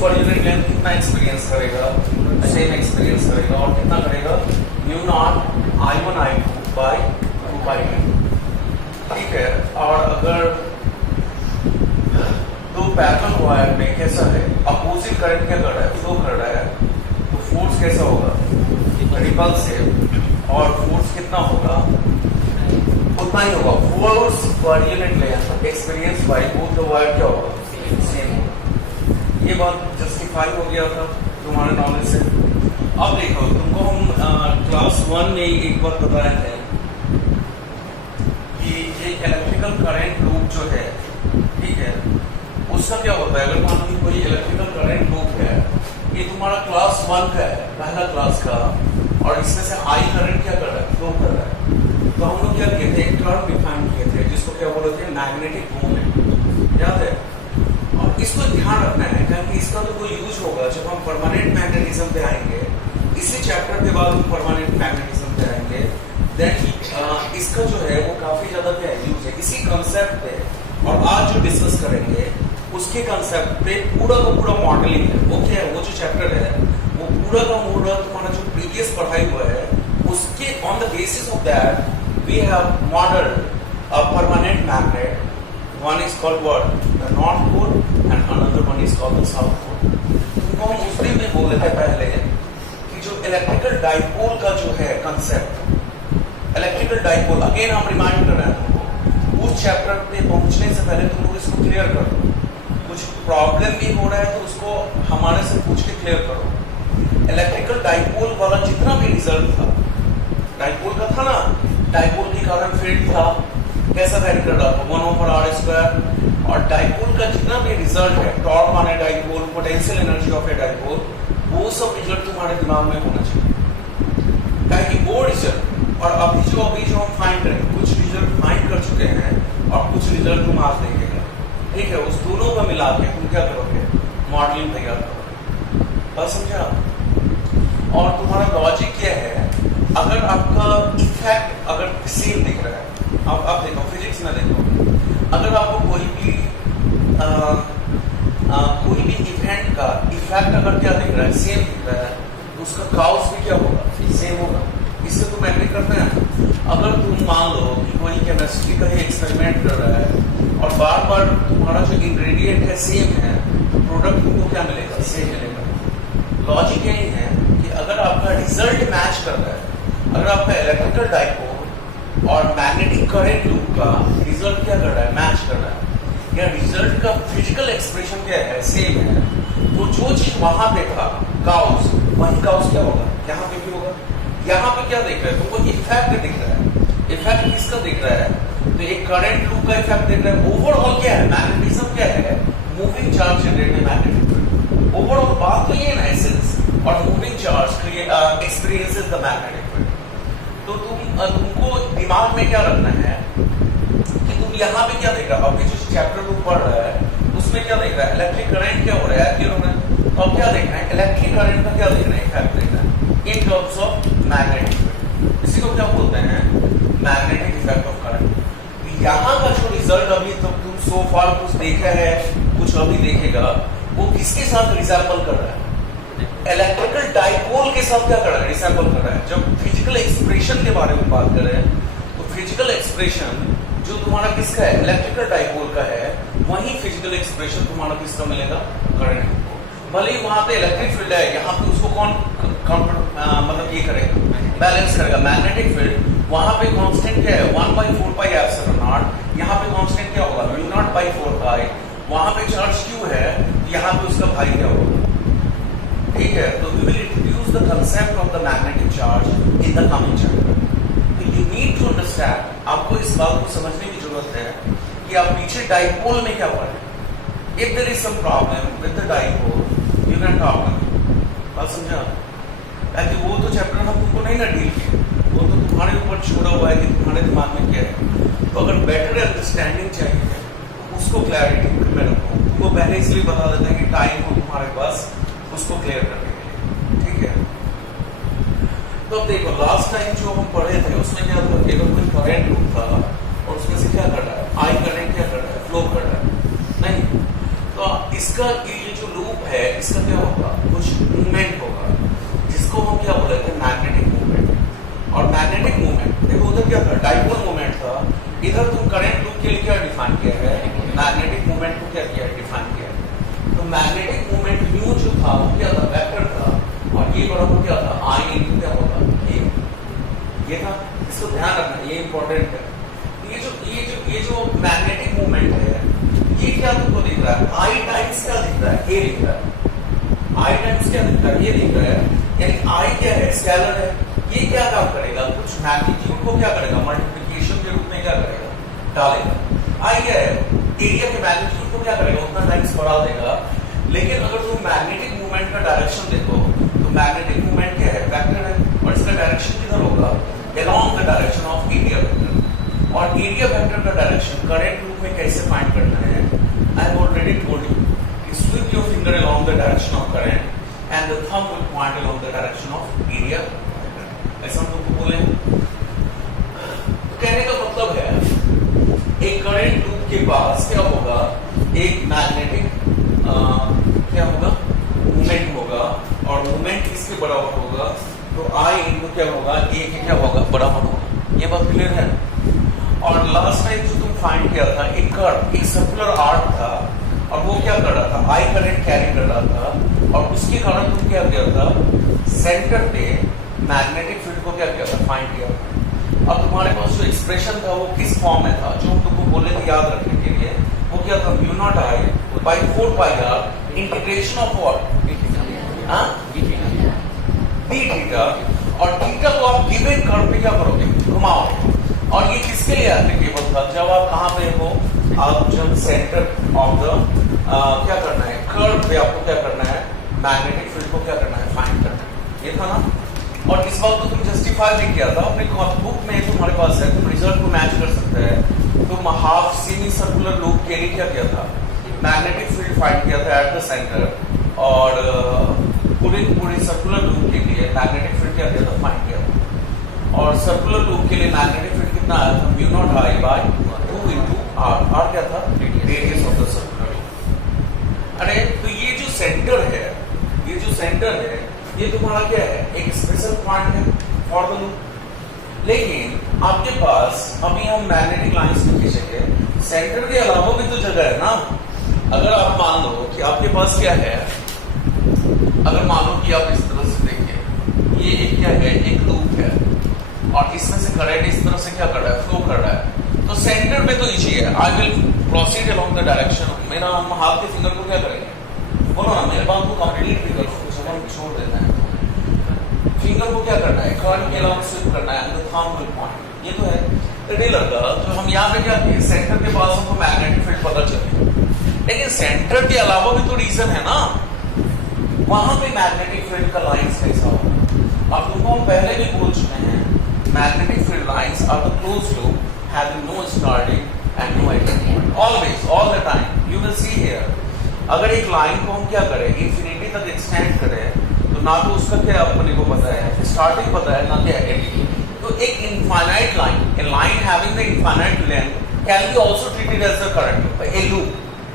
पर unit length कितना experience करेगा, सेम एक्सपीरियंस करेगा और कितना करेगा mu naught I1 I2 by 2 pi n। ठीक है, और अगर दो पैरेलल वायर में कैसा है, अपोजिट करंट क्या कर रहा है, फ्लो कर रहा है, तो फोर्स कैसा होगा, रिपल्सिव, और फोर्स कितना होगा, उतना ही होगा। फोर्स पर unit length experience by both the wire क्या होगा, सेम होगा। ये बात जस्टिफाई हो गया था तुम्हारे नॉलेज से। अब देखो, तुमको हम क्लास 1 में एक बार बताया है कि ये इलेक्ट्रिकल करंट लूप जो है, ठीक है, उसका क्या होता है। अगर मान लो कोई इलेक्ट्रिकल करंट लूप है, ये तुम्हारा क्लास 1 का है, पहला क्लास का, और इसमें से आई करंट क्या कर रहा है, फ्लो कर रहा है। तो हम लोग क्या किए थे, एक टर्म डिफाइन किए थे जिसको क्या बोले थे, मैग्नेटिक मोमेंट, याद है। और इसको ध्यान रखना है क्योंकि इसका तो कोई यूज होगा जब हम परमानेंट मैग्नेटिज्म पे आएंगे। इसी चैप्टर के बाद हम परमानेंट मैग्नेटिज्म पे आएंगे, देन इसका जो है वो काफी ज्यादा क्या यूज है इसी कंसेप्ट पे। और आज जो डिस्कस करेंगे उसके कंसेप्ट पे पूरा का पूरा मॉडलिंग है। वो क्या है, वो जो चैप्टर है वो पूरा का पूरा तुम्हारा जो प्रीवियस पढ़ाई हुआ है उसके on the basis of that we have modelled a permanent magnet. One is called what? The North Pole and another one is called the South Pole. तुमको हम उस दिन में बोले थे पहले कि जो इलेक्ट्रिकल डाइपोल का जो है कंसेप्ट, इलेक्ट्रिकल डाइपोल, अगेन हम रिमाइंड कर रहे हैं तुमको, उस चैप्टर पे पहुंचने से पहले तुम लोग इसको क्लियर कर दो। कुछ प्रॉब्लम भी हो रहा है तो उसको हमारे से पूछ के क्लियर करो। इलेक्ट्रिकल डाइपोल वाला जितना भी रिजल्ट था, डाइपोल का था ना, डाइपोल के कारण फील्ड था, कैसा वैरी कर रहा था 1/r², और डाइपोल का जितना भी रिजल्ट है, torque on a dipole, potential energy of a dipole, वो सब रिजल्ट तुम्हारे दिमाग में होना चाहिए। ताकि वो रिजल्ट और अभी जो हम फाइंड करेंगे, कुछ रिजल्ट फाइंड कर चुके हैं और कुछ रिजल्ट तुम आज देखेगा, ठीक है। उस दोनों को मिला के तुम क्या करोगे, मॉडलिंग तैयार करोगे। बस समझा। और तुम्हारा लॉजिक क्या है, अगर आपका इफेक्ट अगर सेम दिख रहा है, अब देखो फिजिक्स में देखो, अगर आपको कोई भी इवेंट का इफेक्ट अगर क्या दिख रहा है, सेम दिख रहा है, तो उसका काउज भी क्या होगा, सेम होगा। इससे तुम एग्री करते हैं। अगर तुम मान लो कि कोई केमिस्ट्री का ही एक्सपेरिमेंट कर रहा है और बार बार तुम्हारा जो इंग्रेडिएंट है सेम है, तो प्रोडक्ट तुमको क्या मिलेगा, सेम मिलेगा। लॉजिक यही है कि अगर आपका रिजल्ट मैच कर रहा है, अगर आपका इलेक्ट्रिकल डाइपोल और मैग्नेटिक करंट लूप का रिजल्ट क्या कर रहा है, मैच कर रहा है, या रिजल्ट का फिजिकल एक्सप्रेशन क्या है, सेम है, तो जो चीज वहां पे था काउस, वही काउस क्या होगा, यहाँ पे भी होगा। यहाँ पे क्या दिख रहा है तुमको, इफेक्ट दिख रहा है। इफेक्ट किसका दिख रहा है, तो एक करंट लूप का इफेक्ट दिख रहा है। ओवरऑल क्या है, मैग्नेटिज्म क्या है, moving charge generated magnetic. Overall बात तो ये है ना, एसेंस, और moving charge experiences the magnetic field. तो तुमको दिमाग में क्या रखना है कि तुम यहाँ पे क्या देख रहा हो, अभी जो चैप्टर तुम पढ़ रहा है उसमें क्या देख रहा है, इलेक्ट्रिक करंट क्या हो रहा है, क्यों हो रहा है। तो अब क्या देखना है, इलेक्ट्रिक करंट का क्या देखना है, इफेक्ट देखना है in terms of magnetic field. इसी को क्या बोलते हैं, मैग्नेटिक इफेक्ट ऑफ करंट। यहाँ का जो रिजल्ट अभी तुम सो फार कुछ देखा है, कुछ अभी देखेगा, वो किसके साथ रिसेम्बल कर रहा है, इलेक्ट्रिकल डाइपोल के साथ क्या कर रहा है, रिसेम्बल कर रहा है। जब फिजिकल एक्सप्रेशन के बारे में बात करें तो फिजिकल एक्सप्रेशन जो तुम्हारा किसका है, इलेक्ट्रिकल डाइपोल का है, वही फिजिकल एक्सप्रेशन तुम्हारा किसका मिलेगा, करंट को। भले ही वहां पे इलेक्ट्रिक फील्ड है, यहाँ पे उसको कौन मतलब ये करेगा, बैलेंस करेगा, मैग्नेटिक फील्ड। वहां पे कांस्टेंट क्या है, 1/4πε0। यहाँ पे कांस्टेंट क्या होगा, μ0/4π। वहां पे चार्ज क्यों है, यहाँ पे उसका भाई क्या होगा, ठीक है। तो we will introduce the concept of the magnetic charge in the coming chapter. So you need to understand, आपको इस बात को समझने की जरूरत है कि आप पीछे डाइपोल में क्या पढ़े। If there is some problem with the dipole, you can talk to me. बात समझा? ताकि वो तो चैप्टर हम तुमको नहीं ना डील किए, वो तो तुम्हारे ऊपर छोड़ा हुआ है कि तुम्हारे दिमाग में क्या है। तो अगर बेटर अंडरस्टैंडिंग चाहिए, उसको क्लैरिटी में रखो। तुमको पहले इसलिए बता देते हैं कि टाइम हो तुम्हारे पास उसको क्लियर करने के लिए, ठीक है। तो अब देखो, लास्ट टाइम जो हम पढ़े थे उसमें क्या था, केवल कोई करंट लूप था और उसमें से क्या कर रहा है, आई करंट क्या कर रहा है, फ्लो कर रहा है, नहीं। तो इसका ये जो लूप है, इसका क्या होगा, कुछ मूवमेंट होगा जिसको हम क्या बोले थे, मैग्नेटिक मूवमेंट। और मैग्नेटिक मूवमेंट देखो उधर क्या था, डाइपोल मूवमेंट था, इधर तुम करंट लूप के लिए क्या डिफाइन किया है, मैग्नेटिक मूवमेंट को क्या किया है, डिफाइन किया है। तो मैग्नेटिक मूवमेंट म्यू जो था वो क्या था, वेक्टर था, और ये बराबर क्या था, आई इनटू क्या होगा, ये था। इसको ध्यान रखना, ये इंपॉर्टेंट है। ये जो मैग्नेटिक मूवमेंट है ये क्या तुमको दिख रहा है, आई टाइम्स क्या दिख रहा है, ए दिख रहा है। आई टाइम्स क्या दिख रहा है, ये दिख रहा है। यानी आई क्या है, स्केलर है। ये क्या काम करेगा, कुछ मैग्नीट्यूड को क्या करेगा, मल्टीप्लिकेशन के रूप में क्या करेगा, डालेगा। आई क्या है, एरिया के मैग्नीट्यूड को क्या करेगा, उतना टाइम्स बढ़ा देगा। लेकिन अगर तुम मैग्नेटिक मूवमेंट का डायरेक्शन देखो तो मैग्नेटिक मूवमेंट क्या है, वेक्टर है, और इसका डायरेक्शन किधर होगा, along the direction of area vector। और एरिया वेक्टर का डायरेक्शन करंट लूप में कैसे फाइंड करना है, I have already told you कि sweep your finger along the direction of current and the thumb will point along the direction of area vector। ऐसा हम तुमको बोले। कहने का मतलब है एक करंट लूप के पास क्या होगा, एक मैग्नेटिक क्या होगा, मूवमेंट होगा, और मूवमेंट किसके बराबर होगा, तो आई इनको क्या होगा, ए के क्या होगा, बराबर होगा। ये बात क्लियर है। और लास्ट टाइम जो तुम फाइंड किया था, एक कर्व, एक सर्कुलर आर्क था, और वो क्या कर रहा था, आई करंट कैरी कर रहा था, और उसके कारण तुम क्या किया था, सेंटर पे मैग्नेटिक फील्ड को क्या किया था, फाइंड किया था। अब तुम्हारे पास जो एक्सप्रेशन था वो किस फॉर्म में था, जो हम तुमको बोले थे याद रखने के लिए, वो क्या था, mu naught I by 4 pi R integration of what, d theta. और थीटा को आप गिवन कर्व पे क्या करोगे, घुमाओगे। और ये किसके लिए एप्लीकेबल था, जब आप कहां पे हो, आप जब सेंटर ऑफ द क्या करना है, कर्व पे आपको क्या करना है, मैग्नेटिक फील्ड को क्या करना है, फाइंड करना है। ये था ना। और इस बात को तुम जस्टिफाई नहीं किया था अपने बुक में, तुम्हारे पास है, तुम रिजल्ट को मैच कर सकते हैं। तुम हाफ सेमी सर्कुलर लूप के लिए क्या किया था, मैग्नेटिक फील्ड फाइंड किया था एट द सेंटर, और पूरी सर्कुलर लूप के लिए मैग्नेटिक फील्ड क्या किया था, फाइंड किया था। और सर्कुलर लूप के लिए मैग्नेटिक फील्ड कितना आया था, mu naught I by 2 into R. R क्या था, radius of the circular loop. अरे तो ये जो सेंटर है, ये जो सेंटर है, ये तुम्हारा क्या है, एक स्पेशल पॉइंट है फॉर द लूप। लेकिन आपके पास अभी हम मैग्नेटिक लाइंस को खींचेंगे, सेंटर के अलावा भी तो जगह है ना। अगर आप मान लो कि आपके पास क्या है, अगर मान लो कि आप इस तरह से देखिए, ये एक क्या है, एक लूप है, और इसमें से करंट इस तरह से क्या कर रहा है, फ्लो कर रहा है। तो सेंटर पे तो इजी है, I will proceed along the direction. मेरा हम हाथ के फिंगर को क्या करेंगे, बोलो ना, मेरे बात को कंप्लीट भी करो, हम छोड़ देते हैं। फिंगर को क्या करना है, कर्व के अलावा स्विप करना है, तो थंब विल पॉइंट। ये तो है रिलेटर का, जो हम यहाँ पे क्या किए, सेंटर के पास हमको मैग्नेटिक फील्ड पता चले, लेकिन सेंटर के अलावा भी तो रीजन है ना, वहां पे मैग्नेटिक फील्ड का लाइंस कैसा होगा। अब तुमको हम पहले भी बोल चुके हैं, magnetic field lines are the close loop having no starting end no ending point, always, all the time. You will see here, अगर एक लाइन को हम क्या करें, इंफिनिटी तक एक्सटेंड करें, तो ना तो उसका क्या अपने को पता है, स्टार्टिंग पता है, ना क्या एंडिंग। तो एक infinite line, a line having the infinite length can be also treated as the current loop, a loop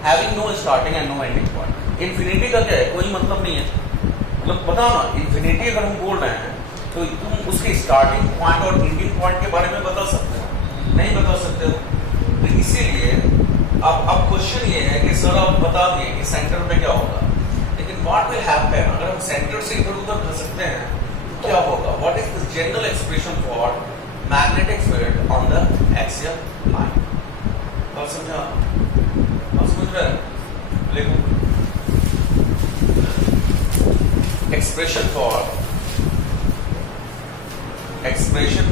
having no starting end no ending point. Infinity का क्या है, कोई मतलब नहीं है। मतलब बताओ ना, इन्फिनिटी अगर हम बोल रहे हैं तो तुम उसके स्टार्टिंग पॉइंट और एंडिंग पॉइंट के बारे में बता सकते हो, नहीं बता सकते हो। तो इसीलिए अब क्वेश्चन ये है कि सर आप बता दिए कि सेंटर में क्या होगा, लेकिन व्हाट विल हैपन अगर हम सेंटर से इधर उधर कर सकते हैं तो क्या होगा, what is the general expression for magnetic field on the axial line. और समझा, आप समझ रहे हैं, देखो expression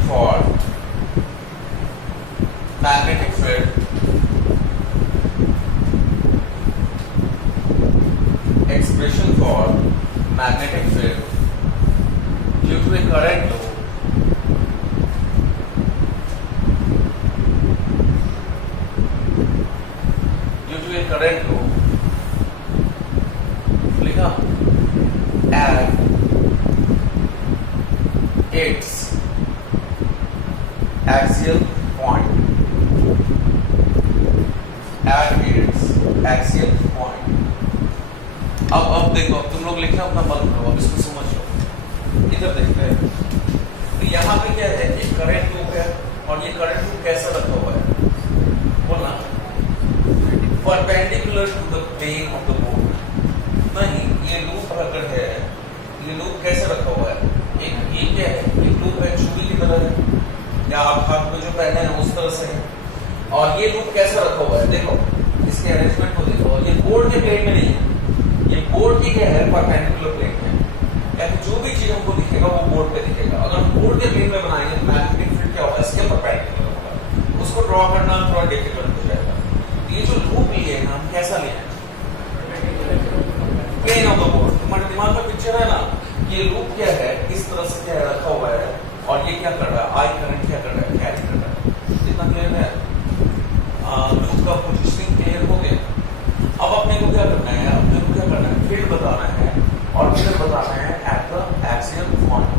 for magnetic field, expression for magnetic field due to a current loop लिखा at its axial point, at its axial point अब देखो, अब तुम लोग लिखना अपना मन करो, अब इसको समझ लो। इधर देखते हैं, तो यहाँ पे क्या है, एक करंट लूप है और ये करंट लूप कैसा रखा हुआ है, बोलना, perpendicular to the plane of the board. नहीं, ये लूप अगर है, ये लूप कैसे रखा हुआ है, एक ये क्या है, ये लूप है चूड़ी की तरह है, या आप हाथ में जो पहने हैं उस तरह से है। और ये लूप कैसा रखा हुआ है, देखो इसके अरेंजमेंट को देखो, ये बोर्ड के प्लेन में नहीं है, ये बोर्ड की क्या है, परपेंडिकुलर प्लेन में। यानी जो भी चीज हमको दिखेगा वो बोर्ड पे दिखेगा। अगर हम बोर्ड के प्लेन में बनाएंगे तो मैग्नेटिक फील्ड क्या होगा, इसके परपेंडिकुलर होगा, उसको ड्रॉ करना थोड़ा डिफिकल्ट हो जाएगा। ये जो लूप लिए हैं हम, कैसा लिए हैं, प्लेन ऑफ द बोर्ड। तुम्हारे दिमाग में पिक्चर है ना, ये लूप क्या है, इस तरह से क्या रखा हुआ है, और ये क्या कर रहा है, आई करंट क्या कर रहा है, कैरी कर रहा है। कितना क्लियर है, लूप का पोजीशनिंग क्लियर हो गया। अब अपने को क्या करना है, अपने को क्या करना है, फील्ड बताना है, और फील्ड बताना है एट द एक्सियल पॉइंट।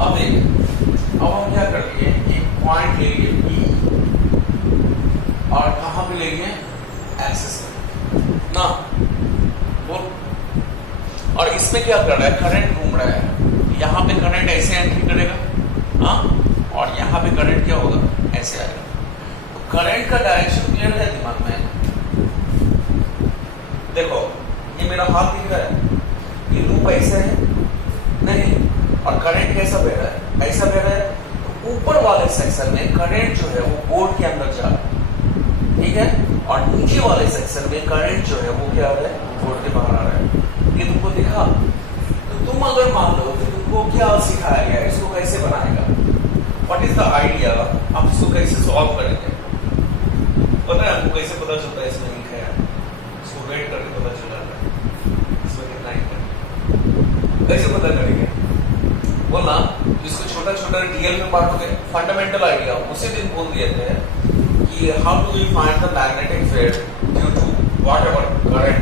अब देख, अब हम क्या कर लिए, एक पॉइंट ले लिए P, और कहां पे ले लिए, एक्सिस ना, बोल। और इसमें क्या कर रहा है, करंट घूम रहा है, यहाँ पे करंट ऐसे एंट्री करेगा, हाँ, और यहाँ पे करंट क्या होगा, ऐसे आएगा। तो करंट का डायरेक्शन क्लियर है दिमाग में। देखो ये मेरा हाथ दिख रहा है, ये लूप ऐसे है नहीं, और करंट कैसा बह रहा है, ऐसा बह रहा है। तो ऊपर वाले सेक्शन में करंट जो है वो बोर्ड के अंदर जा रहा है, ठीक है, और नीचे वाले सेक्शन में करंट जो है वो क्या हो रहा है, बोर्ड के बाहर आ रहा है। ये तुमको दिखा, तो तुम अगर मान लो कि तुमको क्या सिखाया गया, इसको कैसे बनाएगा, व्हाट इज द आइडिया, आप इसको कैसे सॉल्व करेंगे, पता है आपको कैसे पता चलता है इसमें लिखा है, इसको वेट करके पता चला है इसमें कितना है, कैसे पता करेंगे, बोलना। इसको छोटा छोटा डीएल में बांटोगे, फंडामेंटल आइडिया उसी दिन बोल दिए थे कि how do we find the magnetic field due to whatever current,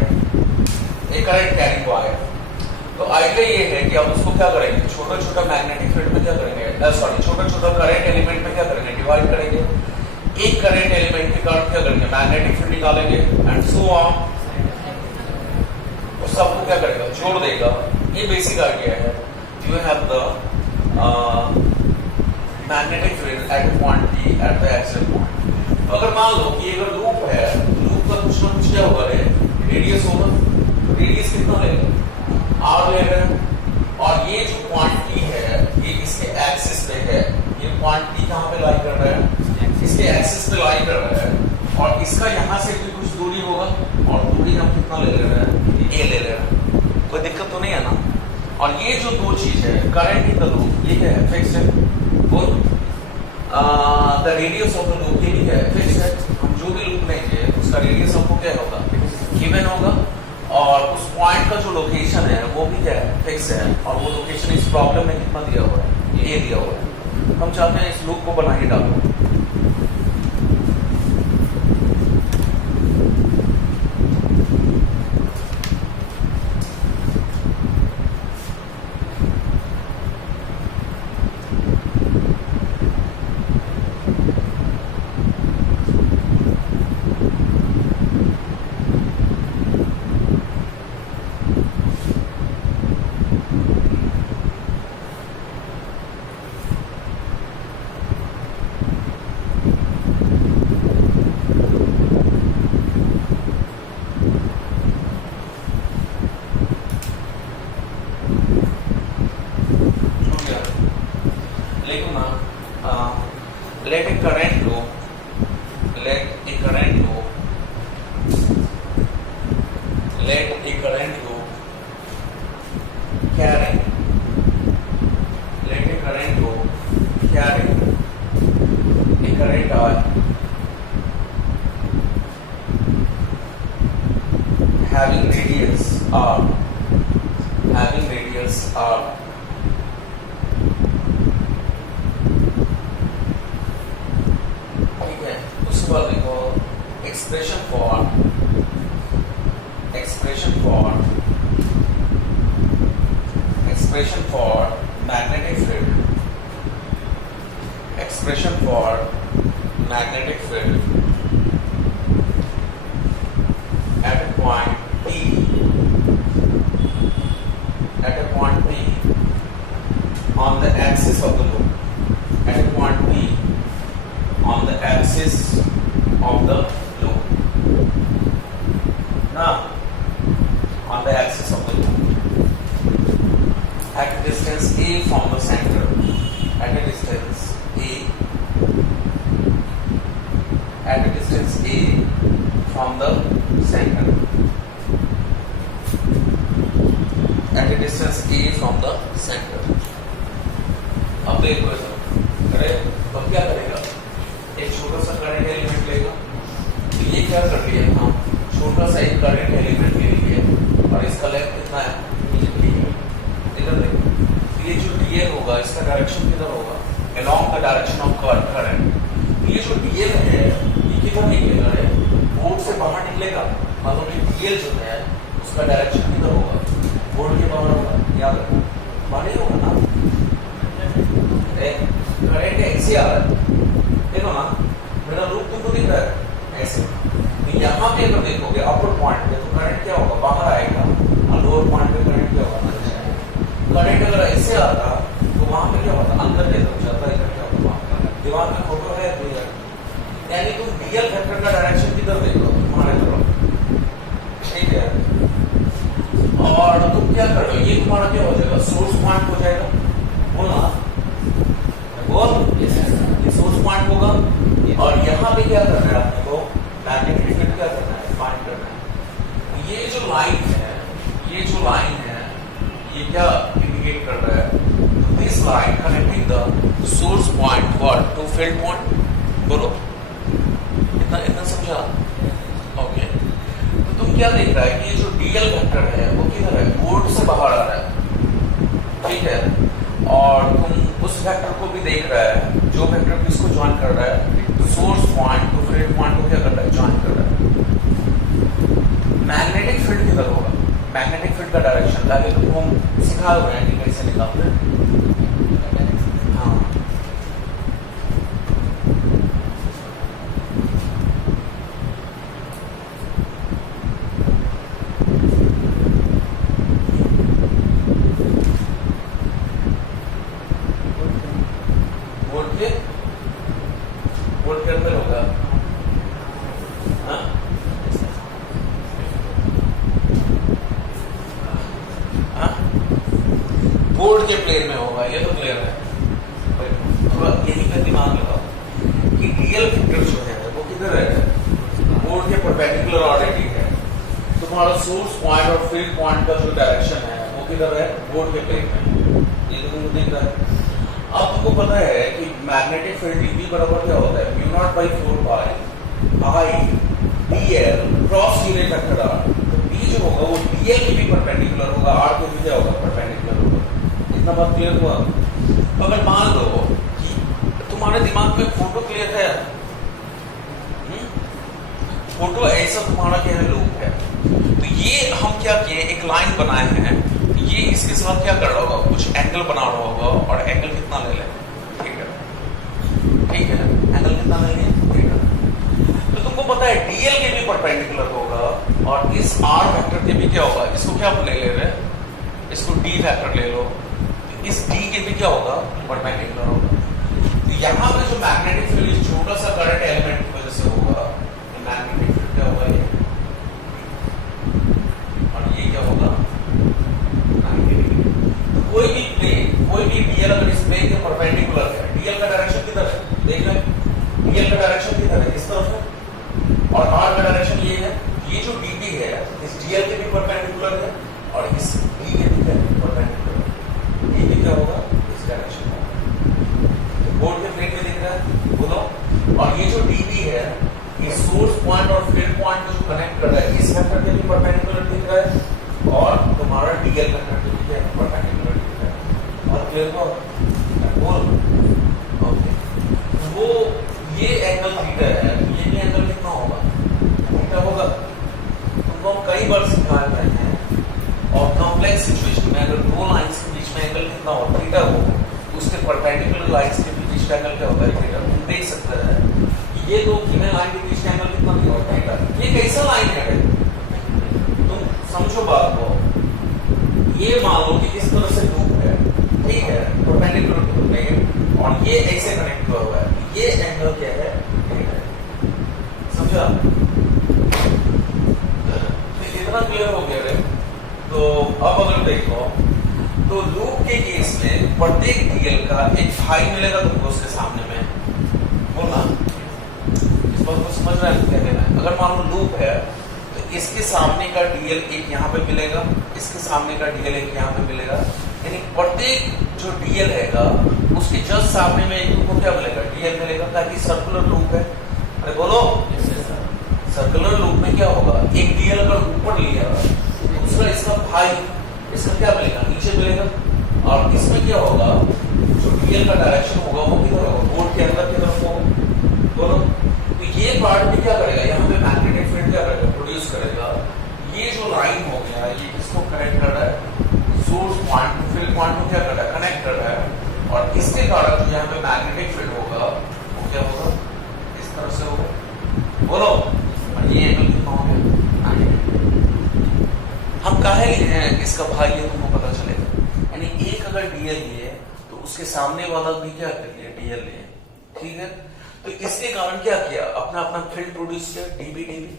a current carrying wire. तो आइडिया ये है कि अब उसको क्या करेंगे, छोटा छोटा मैग्नेटिक फील्ड में क्या करेंगे, सॉरी छोटा छोटा करंट एलिमेंट में क्या करेंगे, डिवाइड करेंगे। एक करंट एलिमेंट के कारण क्या करेंगे, मैग्नेटिक फील्ड निकालेंगे, एंड सो ऑन, और सबको क्या करेगा, जोड़ देगा। ये बेसिक आइडिया है। You have the magnetic field at point P eight the axial point. तो अगर मान लो कि अगर लूप है, लूप का कुछ ना कुछ क्या होगा, रेडियस होगा, रेडियस कितना लेगा, R ले रहे हैं, और ये जो पॉइंट P है ये इसके एक्सिस पे है, ये पॉइंट P कहाँ पे लाई कर रहा है, इसके एक्सिस पे लाई कर रहा है, और इसका यहाँ से भी कुछ दूरी होगा, और दूरी हम कितना ले रहे हैं, A ले रहे हैं, कोई दिक्कत तो नहीं है ना। और ये जो दो चीज है, करंट इन द लूप, ये क्या है, फिक्स है, बोल, the radius of the loop, ये भी क्या है, फिक्स है। हम जो भी लूप लेंगे उसका रेडियस हमको क्या होगा, गिवन होगा, और उस पॉइंट का जो लोकेशन है वो भी क्या है, फिक्स है, और वो लोकेशन इस प्रॉब्लम में कितना दिया हुआ है, ये दिया हुआ है। हम चाहते हैं इस लूप को बना ही डालो। Let a current flow, let a current flow, let a current flow carry, let a current flow carry a current I having radius R, having radius R. देखो expression for magnetic field, expression for magnetic field at a point P on the axis of the cone at a distance a from the center, at a distance a, at a distance a from the center, at a distance a from the center. अब देखो ऐसा करे तो क्या करेगा, एक छोटा सा करंट एलिमेंट लेगा, तो ये क्या कर रही है, हम छोटा सा एक करंट एलिमेंट ले लिए और इसका लेंथ कितना है, इधर देखो, ये जो डीएल होगा इसका डायरेक्शन किधर होगा, along the direction of current। ये जो डीएल है ये किधर निकलेगा, बोर्ड से बाहर निकलेगा, मतलब कि डीएल जो है उसका डायरेक्शन किधर होगा, बोर्ड के बाहर होगा, याद रखो बाहर होगा ना। करंट ऐसे आ रहा है, देखो ना मेरा रूप तुमको दिख रहा है ऐसे, तो यहाँ पे अगर देखोगे अपर पॉइंट पे तो करंट क्या होगा, बाहर आएगा, और लोअर पॉइंट पे करंट क्या होगा, करंट अगर ऐसे आता तो वहां पे क्या होता, अंदर की तरफ जाता है, क्या होता, दीवार में फोटो है तो यानी तुम डीएल वेक्टर का डायरेक्शन किधर देखो, तुम्हारे तरफ, ठीक है। और तुम क्या कर रहे हो, ये तुम्हारा क्या हो जाएगा, सोर्स पॉइंट हो जाएगा, बोला बोल, ये सोर्स पॉइंट होगा। और यहाँ पे क्या करना है आपने को, मैग्नेटिक फील्ड क्या करना है, फाइंड करना है। ये जो लाइन है, ये जो लाइन है, ये क्या इंडिकेट कर रहा है, this line connecting the source point what to field point, बोलो इतना इतना समझा, ओके। तो तुम क्या देख रहा है कि ये जो डीएल वेक्टर है वो किधर है, बोर्ड से बाहर आ रहा है, ठीक है। और तुम उस वेक्टर को भी देख रहा है जो वेक्टर किसको ज्वाइन कर रहा है, source point two field point को क्या कर रहा है, ज्वाइन कर रहा है। मैग्नेटिक फील्ड किधर होगा, मैग्नेटिक फील्ड का डायरेक्शन ताकि तुमको हम सिखा रहे हैं कि कैसे निकालते हैं। हाँ बोर्ड के अंदर होगा, हाँ? हाँ? बोर्ड के प्लेन में होगा, ये तो क्लियर है। थोड़ा यही पे दिमाग लगाओ कि डीएल वेक्टर जो है वो किधर है, बोर्ड के परपेंडिकुलर ऑलरेडी है, तुम्हारा सोर्स पॉइंट और फील्ड पॉइंट का जो डायरेक्शन है वो किधर है, बोर्ड के प्लेन में, ये तो तुमको दिख रहा है। अब तुमको पता है कि मैग्नेटिक फील्ड डीबी बराबर क्या होता है, mu naught by 4 pi I DL cross unit vector R. तो डी जो होगा वो डीएल के भी परपेंडिकुलर होगा, आर को भी क्या होगा, परपेंडिकुलर होगा। इतना बात क्लियर हुआ। तो अगर मान लो कि तुम्हारे दिमाग में फोटो क्लियर है, फोटो ऐसा तुम्हारा क्या है, लूप है, तो ये हम क्या किए, एक लाइन बनाए हैं, ये इसके साथ क्या कर रहा होगा, कुछ एंगल बना रहा होगा, और एंगल कितना ले लें, ठीक है, ठीक है, एंगल कितना ले लें, ठीक है। तो तुमको पता है डीएल के भी परपेंडिकुलर होगा, और इस आर वेक्टर के भी क्या होगा, इसको क्या ले रहे हैं, इसको डी वेक्टर ले लो, इस डी के भी क्या होगा, परपेंडिकुलर होगा। तो यहाँ पे जो मैग्नेटिक फील्ड छोटा सा करंट एलिमेंट की वजह से होगा, मैग्नेटिक फील्ड क्या होगा, ये और ये क्या होगा, कोई भी प्लेन, कोई भी डीएल अगर इस प्लेन के परपेंडिकुलर है, डीएल का डायरेक्शन किधर है, देख लें, डीएल का डायरेक्शन किधर है, इस तरफ है, और आर का डायरेक्शन ये है, ये जो डीबी है इस डीएल के भी परपेंडिकुलर है, और इस डी के भी परपेंडिकुलर है, ये भी क्या होगा, इस डायरेक्शन में, तो बोर्ड के प्लेन में दिख रहा है, बोलो। और ये जो डीबी है ये सोर्स पॉइंट और फील्ड पॉइंट को जो कनेक्ट कर रहा है, इस वेक्टर के भी परपेंडिकुलर दिख रहा है, और तुम्हारा डीएल वेक्टर के भी परपेंडिकुलर दिख रहा है, और क्लियर हो, बोल, ओके। वो ये एंगल थीटा है, ये भी एंगल कितना होगा, थीटा होगा। तुमको हम कई बार सिखाए गए हैं, और कॉम्प्लेक्स सिचुएशन में अगर दो लाइंस के बीच में एंगल कितना हो, थीटा हो, उसके परपेंडिकुलर लाइंस के बीच का एंगल क्या होता है, थीटा। तुम देख सकते हैं कि ये दो फीमेल लाइन के बीच का एंगल कितना होगा, थीटा। ये कैसा लाइन है, तुम समझो बात को, ये मान लो कि इस तरह से लूप है, ठीक है, परपेंडिकुलर टू प्लेन, और ये ऐसे कनेक्ट हुआ है, ये एंगल क्या है, थीटा। समझा, तो इतना क्लियर हो गया रे। के केस में प्रत्येक डीएल का एक भाई मिलेगा तुमको उसके सामने में, बोलना इस बात को समझ रहा है क्या कहना है। अगर मान लो लूप है तो इसके सामने का डीएल एक यहाँ पे मिलेगा, इसके सामने का डीएल एक यहाँ पे मिलेगा, यानी प्रत्येक जो डीएल रहेगा उसके जस्ट सामने में एक तुमको क्या मिलेगा, डीएल मिलेगा, ताकि सर्कुलर लूप है। अरे बोलो, सर्कुलर लूप में क्या होगा, एक डीएल अगर ऊपर लिया दूसरा इसका भाई, इसका क्या मिलेगा, नीचे मिलेगा। और इसमें क्या होगा, जो डीएल का डायरेक्शन होगा वो किधर होगा, बोर्ड के अंदर की तरफ होगा। बोलो, तो ये पार्ट भी क्या करेगा, यहाँ पे मैग्नेटिक फील्ड क्या करेगा, प्रोड्यूस करेगा। ये जो लाइन हो गया ये किसको कनेक्ट कर रहा है, source point two field point को क्या कर रहा है, कनेक्ट कर रहा है। और इसके कारण जो यहाँ पे मैग्नेटिक फील्ड होगा वो क्या होगा, इस तरह से होगा। बोलो, और ये एंगल कितना हो गया, हम काहे लिए हैं इसका भाई है तुमको पता चलेगा। यानी एक अगर डीएल लिए तो उसके सामने वाला भी क्या कर लिया, डीएल लिए, ठीक है। तो इसके कारण क्या किया, अपना अपना फील्ड प्रोड्यूस किया, डीबी डीबी।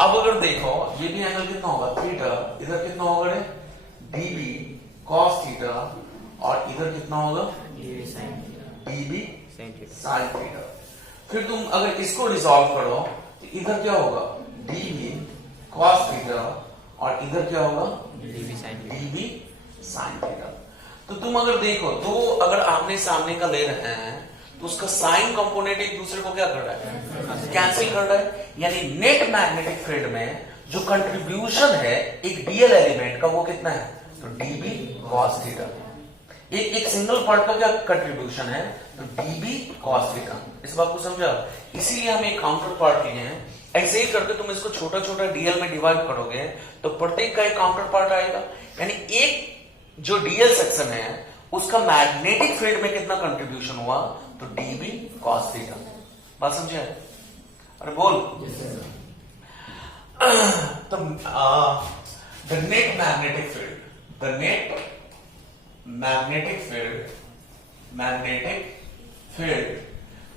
अब अगर देखो ये भी एंगल कितना होगा, थीटा, इधर कितना होगा डीबी कॉस थीटा, और इधर कितना होगा डीबी साइन थीटा। फिर तुम अगर इसको रिजॉल्व करो तो इधर क्या होगा, डीबी कॉस थीटा, और इधर क्या होगा डीबी साइन थीटा। तो तुम अगर देखो दो अगर आमने सामने का ले रहे हैं तो उसका साइन कंपोनेंट एक दूसरे को क्या कर रहा है, कैंसिल कर रहा है। यानी नेट मैग्नेटिक फील्ड में जो कंट्रीब्यूशन है एक डीएल एलिमेंट का वो कितना है, तो डीबी कॉस थीटा। एक सिंगल पार्ट का क्या कंट्रीब्यूशन है, तो डीबी कॉस थीटा। इस बात को समझा, इसीलिए हम एक काउंटर पार्ट लिए हैं। ऐसे ही करके तुम इसको छोटा छोटा डीएल में डिवाइड करोगे तो प्रत्येक का एक काउंटर पार्ट आएगा। यानी एक जो डीएल सेक्शन है उसका मैग्नेटिक फील्ड में कितना कंट्रीब्यूशन हुआ, तो डीबी कॉस थीटा। बात समझे, अरे बोल। तो the net magnetic field, the net magnetic field,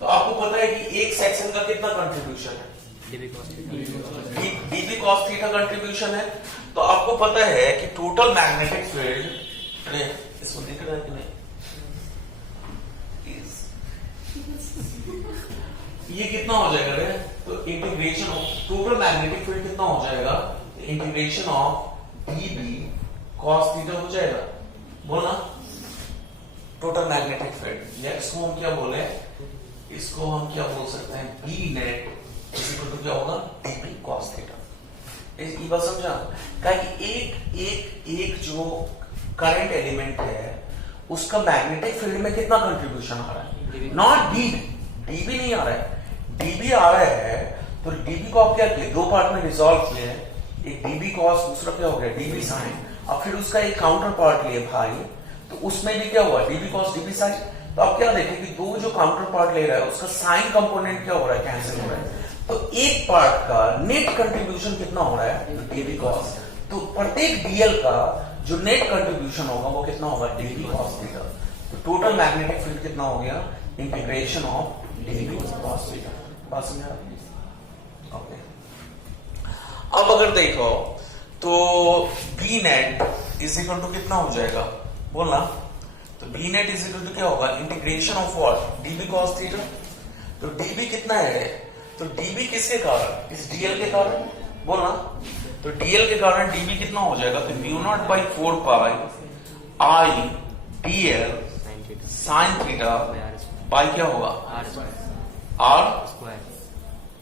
तो आपको पता है कि एक सेक्शन का कितना कंट्रीब्यूशन है, डीबी कॉस थीटा कंट्रीब्यूशन है। तो आपको पता है कि टोटल मैग्नेटिक फील्ड, इसको दिख रहा है कि नहीं, ये कितना हो जाएगा रे, तो integration of total magnetic field कितना हो जाएगा, integration of DB cos theta हो जाएगा। बोलना टोटल मैग्नेटिक फील्ड, या इसको हम क्या बोले, इसको हम क्या बोल सकते हैं, बी नेट इक्वल टू क्या होगा, डीबी कॉस थीटा। ये बात समझा, कि एक जो करंट एलिमेंट है उसका मैग्नेटिक फील्ड में कितना कंट्रीब्यूशन आ रहा है, नॉट डीबी नहीं आ रहा है, डीबी आ रहा है। तो डीबी को आप क्या किए, दो पार्ट में रिजॉल्व किए, एक डीबी कॉस, दूसरा क्या हो गया डीबी साइन, और फिर उसका एक काउंटर पार्ट लिए भाई, तो उसमें भी क्या हुआ, डीबी कॉस डीबी साइन। तो आप क्या देखें कि दो जो काउंटर पार्ट ले रहा है उसका साइन कंपोनेंट क्या हो रहा है, कैंसिल हो रहा है। तो एक पार्ट का नेट कंट्रीब्यूशन कितना हो रहा है, डीबी कॉस। तो प्रत्येक डीएल का जो नेट कंट्रीब्यूशन होगा वो कितना होगा, डीबी कॉस थीटा। तो टोटल मैग्नेटिक फील्ड कितना हो गया, integration of DB cos theta. बात समझा, ओके। अब अगर देखो तो B net is equal to कितना हो जाएगा, बोलना। तो B net is equal to क्या होगा, integration of what, DB cos theta. तो डीबी कितना है, तो डीबी किसके कारण, इस डीएल के कारण, बोलना। तो डीएल के कारण डीबी कितना हो जाएगा, तो mu naught by 4 pi I DL sine theta by क्या होगा, आर स्क्वायर,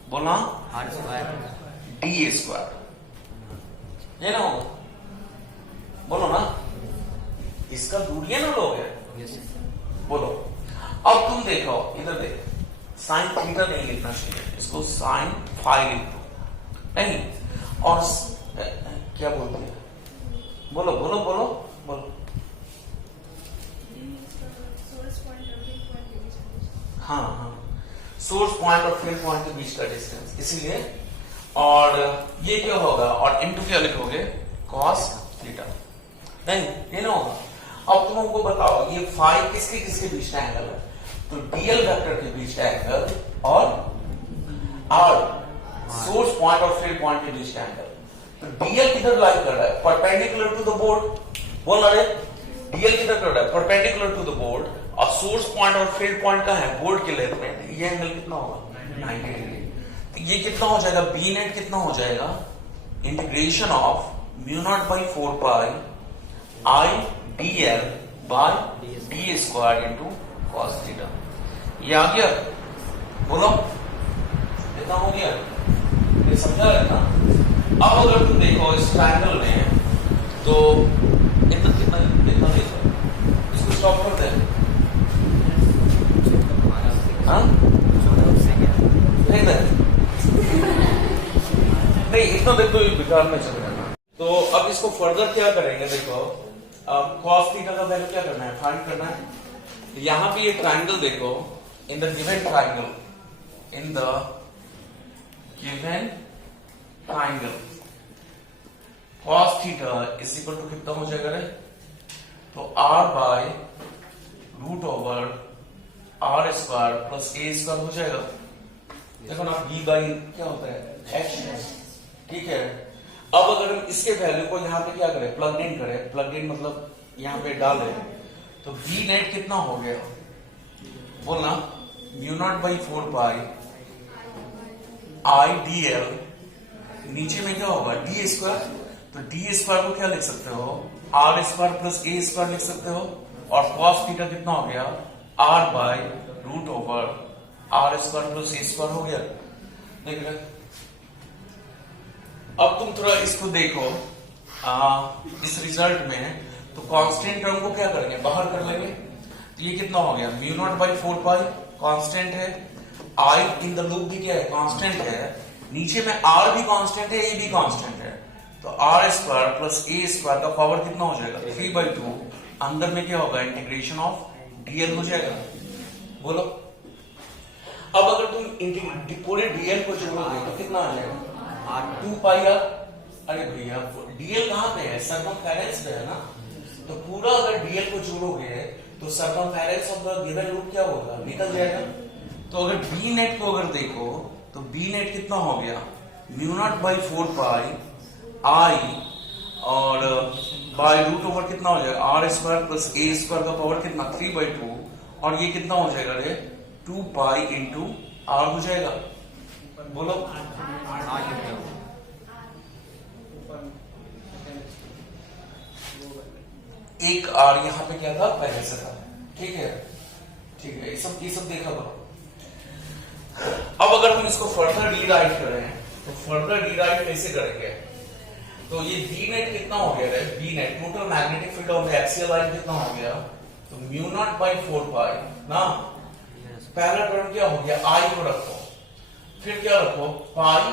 बोलना आर स्क्वायर डी स्क्वायर, ये ना होगा, बोलो ना। इसका दूरिया ना लोगे, बोलो। अब तुम देखो, इधर देखो, साइन थीटा नहीं लिखना चाहिए, इसको साइन फाई लिख दो, नहीं। और क्या बोलते हैं, बोलो बोलो बोलो बोलो। हाँ हाँ, सोर्स पॉइंट और फील्ड पॉइंट के बीच का डिस्टेंस, इसीलिए। और ये क्या होगा, और इनटू क्या लिखोगे, कॉस थीटा, नहीं ये ना होगा। अब तुम हमको बताओ ये फाई किसके किसके बीच का एंगल है, तो डीएल वेक्टर के बीच का एंगल और आर सोर्स पॉइंट और फील्ड पॉइंट के बीच का एंगल। तो डीएल किधर लाई कर रहा है, परपेंडिकुलर टू द बोर्ड, बोल रहे डीएल कितना कर रहा है, परपेंडिकुलर टू द बोर्ड, और सोर्स पॉइंट और फील्ड पॉइंट का है बोर्ड के लेंथ में, ये एंगल कितना होगा 90 डिग्री। तो ये कितना हो जाएगा, बी नेट कितना हो जाएगा, integration of mu naught by 4 pi I D L by D square into cos theta. ये आ गया, बोलो कितना हो गया, ये समझा है ना। अब अगर तुम देखो इस ट्रायंगल में तो इतना कितना कितना देखो, इसको स्टॉप कर दे, हाँ नहीं इतना देखो बेकार में चल रहा है। तो अब इसको फर्दर क्या करेंगे, देखो कॉस थीटा का वैल्यू क्या करना है, फाइंड करना है। यहां भी एक ट्रायंगल देखो, in the given triangle, in the given triangle cos theta is equal to कितना हो जाएगा रे, तो r by root over R square plus A square हो जाएगा। देखो ना b बाई क्या होता है h, ठीक है। अब अगर हम इसके वैल्यू को यहाँ पे क्या करें, प्लग इन करें, प्लग इन मतलब यहाँ पे डालें, तो बी नेट कितना हो गया, बोलना mu naught by 4 pi I D L, नीचे में क्या होगा डी स्क्वायर, तो डी स्क्वायर को क्या लिख सकते हो, R square plus A square लिख सकते हो, और कॉस थीटा कितना हो गया R by root over R square plus A square हो गया। देख रहे, अब तुम थोड़ा इसको देखो इस रिजल्ट में, तो कांस्टेंट टर्म को क्या करेंगे, बाहर कर लेंगे। तो ये कितना हो गया, mu naught by 4 pi constant है, आई इन द लूप भी क्या है कांस्टेंट है, नीचे में आर भी कांस्टेंट है, ए भी कांस्टेंट है, तो R square plus A square का पावर कितना हो जाएगा 3/2, अंदर में क्या होगा इंटीग्रेशन ऑफ डीएल हो जाएगा। बोलो अब अगर तुम पूरे डीएल को जोड़ोगे तो कितना आ जाएगा 2 पाई आर। अरे भैया डीएल कहां पे है, सर्कमफेरेंस पे है ना, तो पूरा अगर डीएल को जोड़ोगे तो circumference of the given loop क्या होगा, निकल जाएगा। तो अगर बी नेट को अगर देखो तो बी नेट कितना हो गया, mu naught by 4 pi I और बाय रूट ओवर कितना हो जाएगा R square plus A square का पावर कितना 3/2, और ये कितना हो जाएगा रे 2 पाई इंटू आर हो जाएगा। बोलो एक आर यहां पे क्या था पहले से था, ठीक है ठीक है, ये सब देखा करो। अब अगर हम इसको फर्दर रीराइट करें तो फर्दर रीराइट कैसे करेंगे, तो ये बी नेट कितना हो गया है, B net total magnetic field of the axial line कितना हो गया, तो म्यू नॉट बाई 4 पाई ना, पहला टर्म क्या हो गया आई को रखो, फिर क्या रखो पाई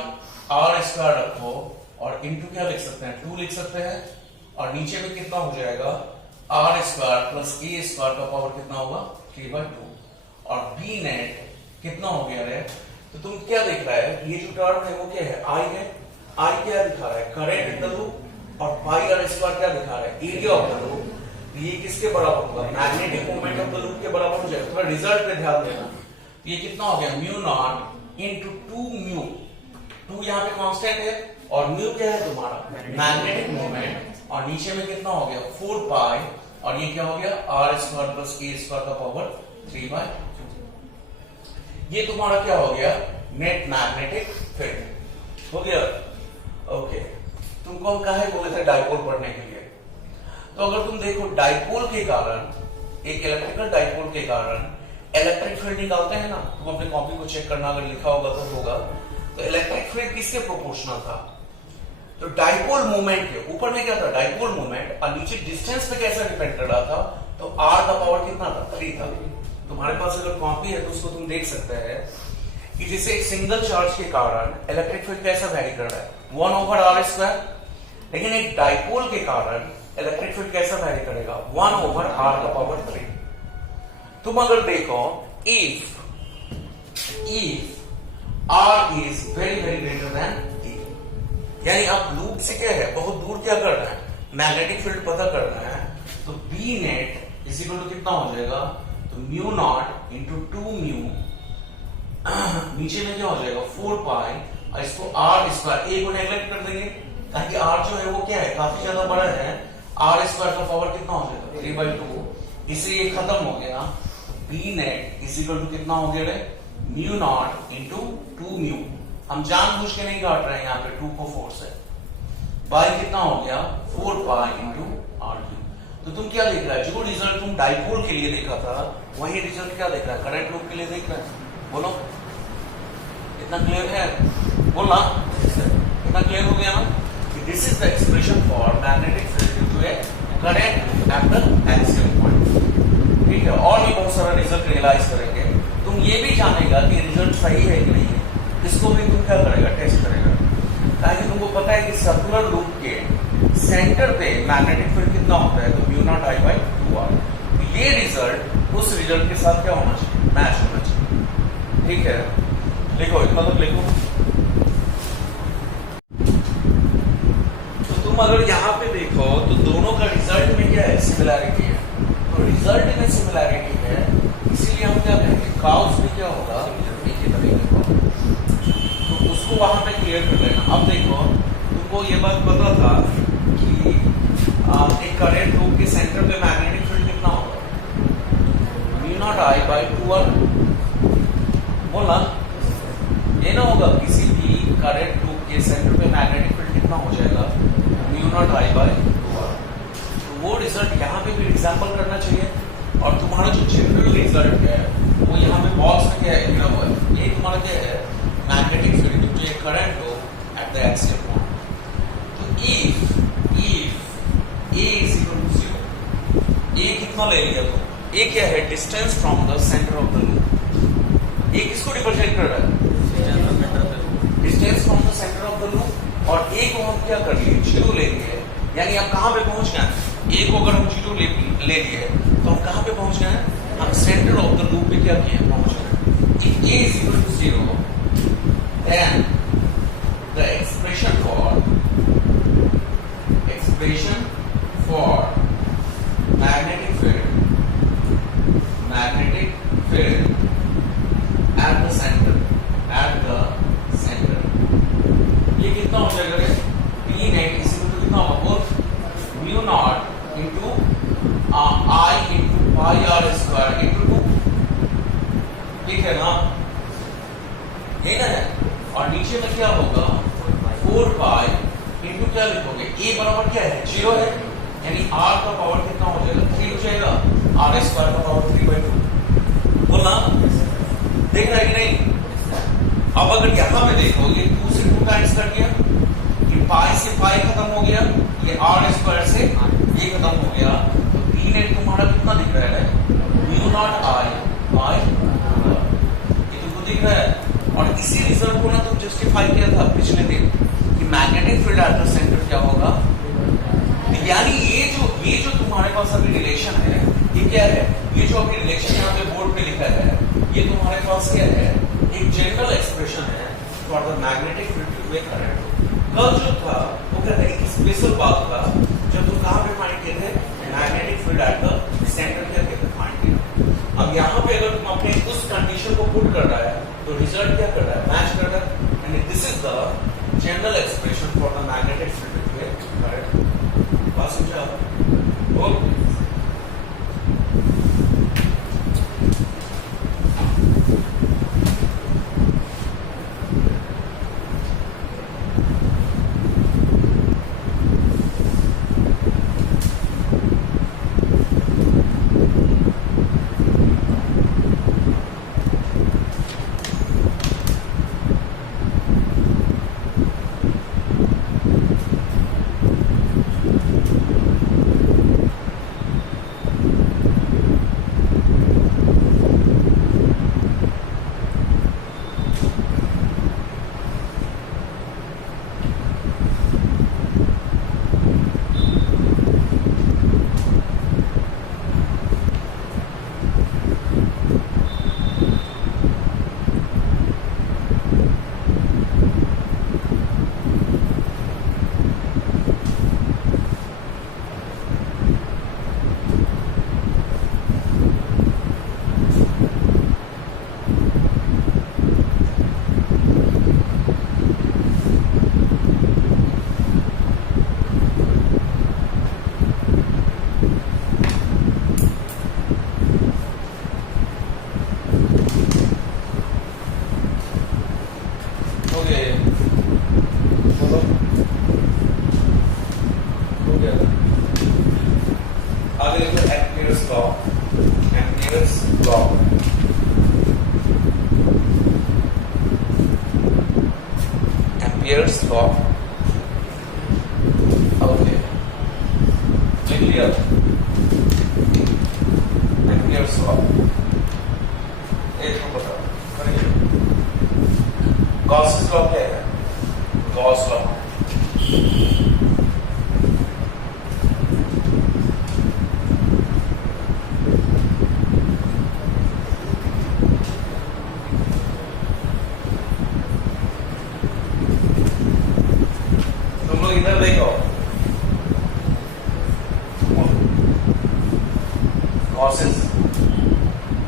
आर स्क्वायर रखो, और इंटू क्या लिख सकते हैं 2 लिख सकते हैं, और नीचे में कितना हो जाएगा R square plus A square का पावर कितना होगा 3/2, और बी नेट कितना हो गया है। तो तुम क्या देख रहा है, ये जो टर्म है वो क्या है आई है, आई क्या दिखा रहा है करंट इन द लूप, और पाई आर स्क्वायर क्या दिखा रहा है एरिया ऑफ द लूप। ये किसके बराबर होगा, magnetic moment of the loop के बराबर हो जाएगा। थोड़ा रिजल्ट पे ध्यान देना, ये कितना हो गया म्यू नॉट इंटू 2 म्यू, 2 यहाँ पे कांस्टेंट है और म्यू क्या है तुम्हारा मैग्नेटिक मोमेंट, और नीचे में कितना हो गया 4 पाई, और ये क्या हो गया R square plus A square का पावर 3/2। ये तुम्हारा क्या हो गया नेट मैग्नेटिक फील्ड हो गया। ओके, तुमको हम कहा बोले थे डाइपोल पढ़ने के लिए, तो अगर तुम देखो डाइपोल के कारण, एक इलेक्ट्रिकल डाइपोल के कारण इलेक्ट्रिक फील्ड निकालते हैं ना, तुम अपने कॉपी को चेक करना अगर लिखा होगा तो होगा, तो इलेक्ट्रिक फील्ड किसके प्रोपोर्शनल था, तो डाइपोल मोमेंट के ऊपर में क्या था डाइपोल मोमेंट, और नीचे डिस्टेंस पे कैसा डिपेंड कर रहा था, तो आर का पावर कितना था 3 था। तुम्हारे पास अगर कॉपी है तो उसको तुम देख सकते हैं कि जैसे एक सिंगल चार्ज के कारण इलेक्ट्रिक फील्ड कैसा वैरी कर रहा है 1/r², लेकिन एक डाइपोल के कारण इलेक्ट्रिक फील्ड कैसा वैरी करेगा 1/r⁻3। तुम अगर देखो if r is very very greater than t, यानी आप लूप से क्या है बहुत दूर क्या कर रहे हैं मैग्नेटिक फील्ड पता करना है, तो B net is equal to कितना हो जाएगा, तो म्यू नॉट इंटू 2 म्यू, नीचे में क्या हो जाएगा 4 पाई, इसको आर स्क्वायर ए को नेग्लेक्ट कर देंगे ताकि आर जो है वो क्या है काफी ज्यादा बड़ा है, आर स्क्वायर का पावर कितना हो जाएगा 3/2, इससे ये खत्म हो गया। B net is equal to कितना हो गया रे म्यू नॉट इंटू 2 म्यू। हम जानबूझ के नहीं काट रहे हैं, यहाँ पे 2 को 4 से, बाई कितना हो गया 4 पाई इंटू आर क्यू। तो तुम क्या देख रहा है, जो रिजल्ट तुम डाइपोल के लिए देखा था वही रिजल्ट क्या देख रहा है करंट लूप के लिए देख रहा है। बोलो इतना क्लियर है, बोलना इतना क्लियर हो गया ना कि this is the expression for magnetic field due to a current at the axial point. ठीक है, और भी बहुत सारा रिजल्ट रियलाइज करेंगे। तुम ये भी जानेगा कि रिजल्ट सही है कि नहीं है, इसको भी तुम क्या करेगा टेस्ट करेगा। ताकि तुमको पता है कि सर्कुलर लूप के सेंटर पे मैग्नेटिक फील्ड कितना होता है, तो mu naught I by 2r। ये रिजल्ट उस रिजल्ट के साथ क्या होना चाहिए, मैच होना चाहिए। ठीक है, लिखो इतना तो लिखो। तो तुम अगर यहाँ पे देखो तो दोनों का रिजल्ट में क्या है, सिमिलैरिटी है। तो रिजल्ट में सिमिलैरिटी है, इसीलिए हम क्या कहेंगे काउस भी क्या होगा एक ही तरीके का। तो उसको वहां पे क्लियर कर लेना। अब देखो तुमको ये बात पता था कि एक करंट लूप के सेंटर पे मैग्नेटिक फील्ड कितना होगा, mu naught I by 2r। बोला ये ना होगा किसी भी करंट लूप के सेंटर पे मैग्नेटिक फील्ड कितना हो जाएगा, mu naught I by 2r। तो वो रिजल्ट यहाँ पे भी एग्जाम्पल करना चाहिए। और तुम्हारा जो जनरल रिजल्ट है वो यहाँ पे बॉक्स में क्या है गिरा हुआ है, ये तुम्हारा क्या है magnetic field due to a current loop at the axial point. तो if A is equal to 0, A कितना ले लिया तो A क्या है, distance from the centre of the loop. A किसको रिप्रेजेंट कर रहा है, distance from the centre of the loop. और A को हम क्या कर लिए 0 ले लिए, यानी हम कहां पे पहुंच गए, A को अगर हम 0 ले लिए तो हम कहां पे पहुंच गए, हम सेंटर ऑफ द लूप पे क्या किए पहुंच गए। If A is equal to 0 then the expression for magnetic field at the center ये कितना हो जाएगा, B नेट इस कितना होगा, mu naught into I into pi R square into 2। ठीक है ना, यही ना है। और नीचे में क्या होगा 4 पाई इंटू क्या लिखोगे, A बराबर क्या है 0 है, यानी R का पावर कितना हो जाएगा 3 हो जाएगा, R स्क्वायर का पावर 3/2। बोलना देख रहा है कि नहीं। अब अगर यहाँ पे देखो ये 2 से 2 टाइम्स कर दिया, ये पाई से पाई खत्म हो गया, ये R स्क्वायर से ये खत्म हो गया। तो B नेट तुम्हारा कितना दिख रहा है, mu naught I by 2r। ये तुमको दिख रहा है। और इसी रिजल्ट को ना तुम जस्टिफाई किया था पिछले दिन कि magnetic field at the centre क्या होगा। यानी ये जो तुम्हारे पास अभी रिलेशन है ये क्या है, ये जो अभी रिलेशन यहाँ पे बोर्ड पे लिखा है ये तुम्हारे पास क्या है, एक जनरल एक्सप्रेशन है for the magnetic field due to a current. कल जो था वो क्या था, एक स्पेशल बात था जब तुम कहाँ पे फाइंड किए थे, magnetic field at the centre क्या कहते फाइंड किया। अब यहाँ पे अगर तुम अपने उस कंडीशन को पुट कर रहा है तो रिजल्ट क्या कर रहा है, मैच कर रहा है। And this is the general expression for the magnetic field due to a current. बात समझा? Okay. Ampere's law. Ampere's law. Ampere's law. Okay. Clear. Ampere's law. एक को बताओ करिए। गॉस's law क्या है? Gauss law. इधर देखो गॉस's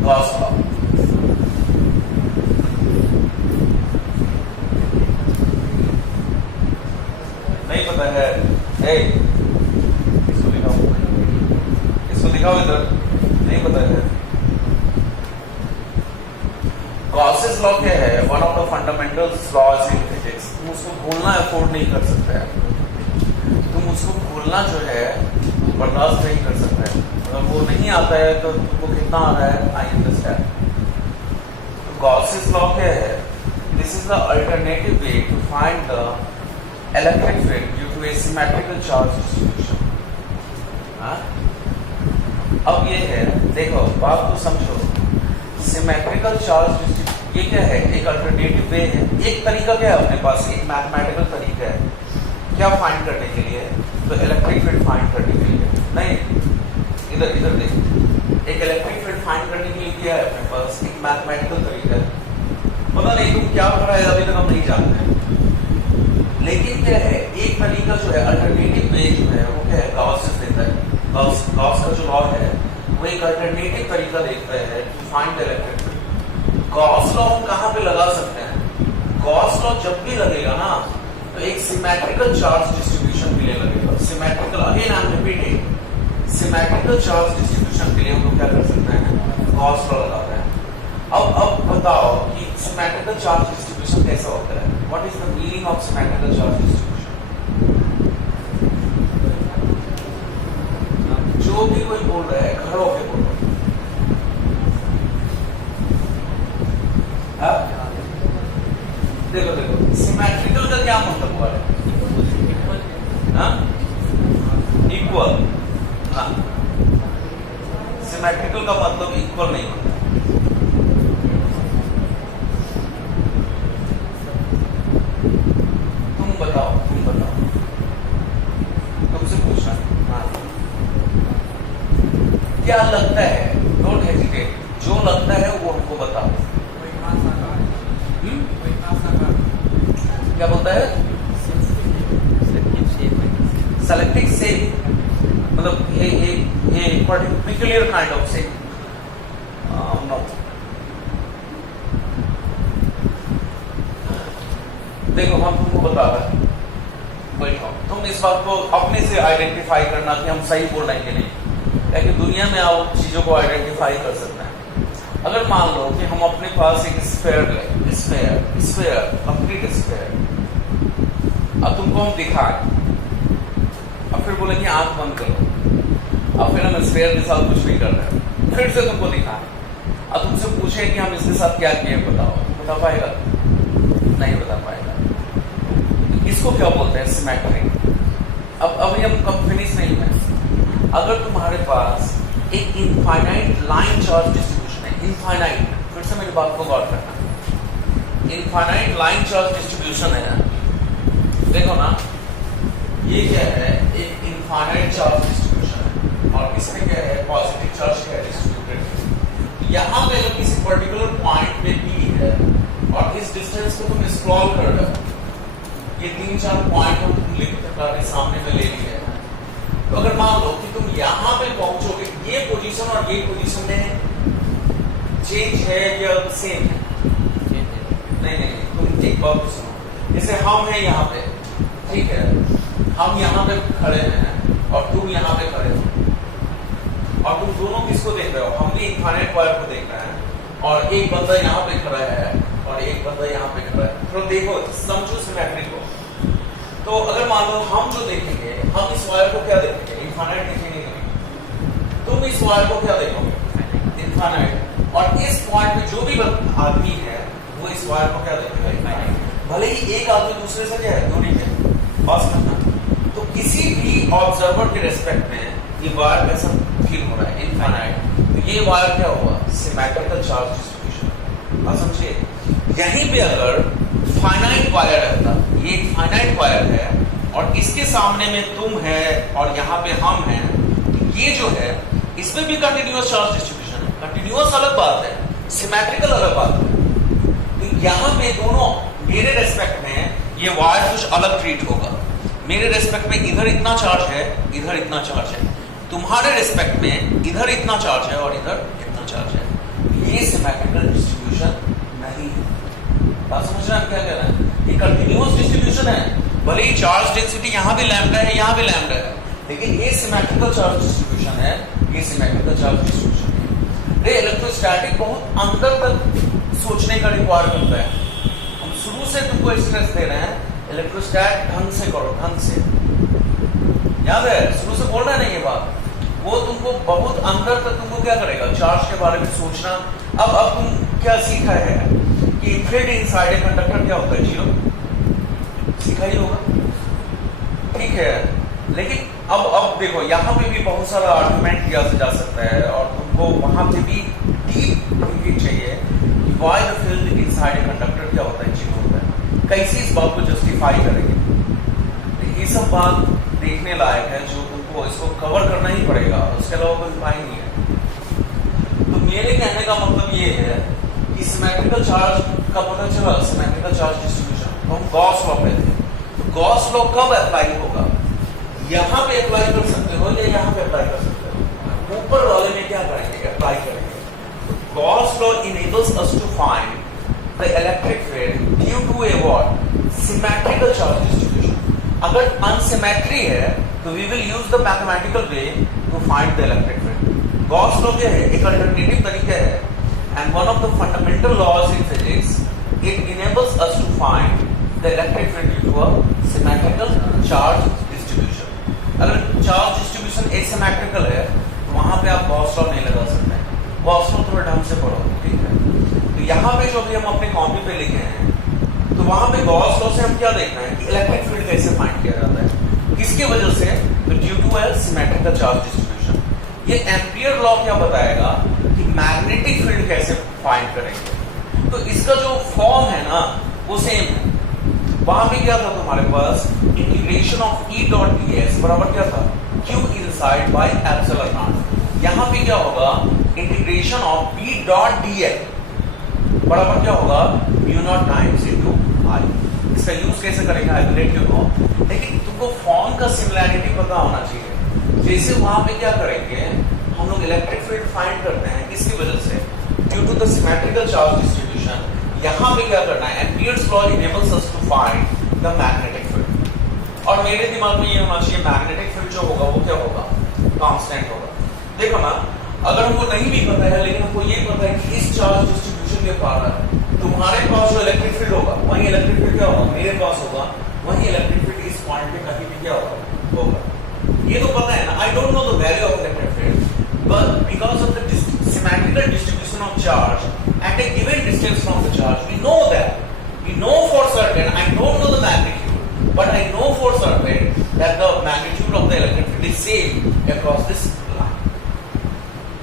लॉ नहीं पता है। इसको दिखाओ इधर, नहीं पता है। गॉस's लॉ क्या है? One of the fundamental laws in physics. तुम उसको भूलना अफोर्ड नहीं कर सकते हैं, तुम उसको भूलना जो है बर्दाश्त नहीं कर सकते हैं। अगर वो नहीं आता है तो तुमको कितना आ रहा है, आई अंडरस्टैंड। तो गॉस's लॉ क्या है? This is the alternative way to find the electric field due to a symmetrical charge distribution. अब ये है, देखो बात को समझो। सिमेट्रिकल चार्ज डिस्ट्रीब्यूशन ये क्या है? एक अल्टरनेटिव वे है, एक तरीका क्या है अपने पास, एक मैथमेटिकल तरीका है क्या फाइंड करने के लिए? तो इलेक्ट्रिक फील्ड फाइंड करने के लिए। नहीं, इधर इधर देखो, एक इलेक्ट्रिक फील्ड फाइंड करने के लिए क्या है अपने पास? एक मैथमेटिकल तरीका है। पता नहीं तुम क्या पढ़ा है अभी तक हम नहीं जानते हैं, लेकिन क्या है एक तरीका जो है अल्टरनेटिव वे जो है वो क्या है? गॉस देता है। गॉस का जो लॉ है वो एक अल्टरनेटिव तरीका देता है to find the electric field. Gauss law हम कहाँ पे लगा सकते हैं? गॉस लॉ जब भी लगेगा ना तो एक सिमेट्रिकल चार्ज डिस्ट्रीब्यूशन के लिए लगेगा। Symmetrical, again I am repeating, symmetrical charge distribution के लिए हम लोग क्या कर सकते हैं? गॉस लॉ लगाते हैं। अब बताओ कि सिमेट्रिकल चार्ज डिस्ट्रीब्यूशन कैसा होता है? What is the meaning of symmetrical charge distribution? जो भी कोई बोल रहा है खड़े होके बोलो। देखो सिमेट्रिकल का क्या मतलब हुआ है? इक्वल। हाँ, सिमेट्रिकल का मतलब इक्वल नहीं होता। तुम बताओ तुमसे पूछना। हाँ, क्या लगता है? डोंट हेजिटेट, जो लगता है वो हमको बताओ। क्या बोलता है? सेलेक्टिव शेप, मतलब ये peculiar kind of shape. No. देखो हम तुमको बता रहे हैं, बैठो तुम इस बात को अपने से आइडेंटिफाई करना कि हम सही बोल रहे हैं कि नहीं, ताकि दुनिया में आप चीजों को आइडेंटिफाई कर सकते हैं। अगर मान लो कि हम अपने पास एक स्फीयर कंप्लीट स्फीयर, अब तुमको हम दिखाएं, अब फिर बोलेंगे आंख बंद करो, अब फिर हम स्फीयर के साथ कुछ नहीं कर रहे हैं, फिर से तुमको दिखाएं, अब तुमसे पूछे कि हम इसके साथ क्या किए, बताओ, बता पाएगा? नहीं बता पाएगा। इसको क्या बोलते हैं? सिमेट्री। अब अभी हम कब फिनिश नहीं है। अगर तुम्हारे पास एक इनफाइनाइट लाइन चार्ज डिस्ट्रीब्यूशन है, इनफाइनाइट, फिर से मेरी बात को गौर करना, इनफाइनाइट लाइन चार्ज डिस्ट्रीब्यूशन है, देखो ना ये क्या है? एक इनफाइनाइट चार्ज डिस्ट्रीब्यूशन है और इसमें क्या है? पॉजिटिव चार्ज क्या है? डिस्ट्रीब्यूटेड। यहाँ पे अगर किसी पर्टिकुलर पॉइंट पे P है और इस डिस्टेंस को तुम स्क्रॉल कर रहे हो, ये 3-4 पॉइंट हम तुम लिख के सामने में ले लिए हैं, तो अगर मान लो कि तुम यहाँ पे पहुंचोगे, ये पोजीशन और ये पोजीशन में चेंज है या सेम है? नहीं, तुम एक बात सुनो, जैसे हम हैं यहाँ पे, ठीक है, हम यहाँ पे खड़े हैं और तुम यहाँ पे खड़े हो, और तुम दोनों किसको देख रहे हो? हम भी इनफाइनाइट पॉइंट को देख रहे हैं, और एक बंदा यहाँ पे खड़ा है और एक बंदा यहाँ पे खड़ा है। तो देखो, समझो सिमेट्री को। तो अगर मान लो हम जो देखेंगे, हम इस वायर को क्या देखेंगे? इनफाइनाइट देखेंगे नहीं। तुम तुम इस वायर को क्या देखोगे, इनफाइनाइट। और इस पॉइंट पे जो भी आदमी है वो इस वायर को क्या देखेगा, इनफाइनाइट। भले ही एक आदमी दूसरे से क्या है, दूरी में पास करना। तो किसी भी ऑब्जर्वर के रेस्पेक्ट में ये वायर कैसा फील हो रहा है, इनफाइनाइट। तो ये वायर क्या हुआ, सिमेट्रिकल चार्ज डिस्ट्रीब्यूशन। आप समझिए, यहीं पे अगर फाइनाइट वायर रहता, ये फाइनाइट वायर है और इसके सामने में तुम है और यहाँ पे हम हैं, ये जो है इसमें भी कंटिन्यूअस चार्ज डिस्ट्रीब्यूशन है। कंटिन्यूअस अलग बात है, सिमेट्रिकल अलग बात है। तो यहाँ पे दोनों, मेरे रेस्पेक्ट में ये वायर कुछ अलग ट्रीट होगा। मेरे रेस्पेक्ट में इधर इतना चार्ज है, इधर इतना चार्ज है। तुम्हारे रेस्पेक्ट में इधर इतना चार्ज है और इधर इतना चार्ज है। ये सिमेट्रिकल डिस्ट्रीब्यूशन नहीं है। बात समझ रहे हैं क्या कह रहे हैं? ये कंटिन्यूअस डिस्ट्रीब्यूशन है। भले ही चार्ज डेंसिटी यहाँ भी लैम्डा है, यहाँ भी लैम्डा है, लेकिन ये सिमेट्रिकल चार्ज डिस्ट्रीब्यूशन है। ये सिमेट्रिकल चार्ज डिस्ट्रीब्यूशन है। इलेक्ट्रोस्टैटिक बहुत अंदर तक सोचने का रिक्वायर करता है। हम शुरू से तुमको स्ट्रेस दे रहे हैं, इलेक्ट्रोस्टैट ढंग से करो, ढंग से। याद है, शुरू से बोल रहे हैं ना ये बात। वो तुमको बहुत अंदर तक तुमको क्या करेगा, चार्ज के बारे में सोचना। अब तुम क्या सीखा है कि फील्ड इनसाइड ए कंडक्टर क्या होता है, जीरो। सीखा ही होगा, ठीक है। लेकिन अब देखो, यहाँ पे भी बहुत सारा आर्गुमेंट किया जा सकता है और तुमको वहां पे भी डीप थिंकिंग चाहिए कि why the field inside a conductor क्या होता है, जीरो होता है। कैसे इस बात को जस्टिफाई करेंगे, ये सब बात देखने लायक है, जो तुमको इसको कवर करना ही पड़ेगा, उसके अलावा कोई उपाय नहीं है। तो मेरे कहने का मतलब ये है कि सिमेट्रिकल चार्ज का पता चला, सिमेट्रिकल चार्ज डिस्ट्रीब्यूशन, तो हम गॉस लॉ पे थे। तो गॉस लॉ कब अप्लाई होगा, यहाँ पे अप्लाई कर सकते हो या यहाँ पे अप्लाई कर सकते हो। ऊपर वाले में क्या करेंगे, अप्लाई करेंगे। Gauss law enables us to find the electric field due to a what, symmetrical charge distribution. अगर अनसिमेट्री है तो we will use the mathematical way to find the electric field. Gauss law क्या है, एक alternative तरीका है, and one of the fundamental laws in physics, it enables us to find the electric field due to a symmetrical charge distribution. अगर charge distribution asymmetrical है तो वहां पे आप गॉस लॉ नहीं लगा सकते हैं। गॉस लॉ थोड़ा ढंग से पढ़ो, ठीक है। तो यहाँ पे जो भी हम अपने कॉपी पे लिखे हैं, तो वहां पे गॉस लॉ से हम क्या देखना है कि इलेक्ट्रिक फील्ड कैसे फाइंड किया जाता है, किसके वजह से, तो due to a symmetrical charge distribution. ये एम्पियर लॉ क्या बताएगा कि मैग्नेटिक फील्ड कैसे फाइंड करेंगे। तो इसका जो फॉर्म है ना वो सेम है। वहां पे क्या था तुम्हारे पास, integration of E dot D S बराबर क्या था, Q inside by epsilon naught. यहाँ पे क्या होगा, integration of B dot D L बराबर क्या होगा, mu naught times into I. इसका यूज कैसे करेंगे, I will let you know, लेकिन तुमको फॉर्म का सिमिलैरिटी पता होना चाहिए। जैसे वहां पे क्या करेंगे, हम लोग इलेक्ट्रिक फील्ड फाइंड करते हैं, किसकी वजह से, due to the symmetrical charge distribution. यहाँ पे क्या करना है, Ampere's law enables us to find the magnetic field. और मेरे दिमाग में ये होना चाहिए, मैग्नेटिक फील्ड जो होगा वो क्या होगा, कांस्टेंट होगा। देखो ना, अगर हमको नहीं भी पता है लेकिन हमको ये पता है कि इस चार्ज डिस्ट्रीब्यूशन के कारण तुम्हारे पास जो इलेक्ट्रिक फील्ड होगा वही इलेक्ट्रिक फील्ड क्या होगा, मेरे पास होगा, वही इलेक्ट्रिक फील्ड इस पॉइंट पे कहीं भी क्या होगा। ये तो पता है ना, I don't know the value of electric field, but because of the symmetrical distribution of charge at a given distance from the charge, we know that. We know for certain, I don't know the magnitude, but I know for certain that the magnitude of the electric field is same across this line.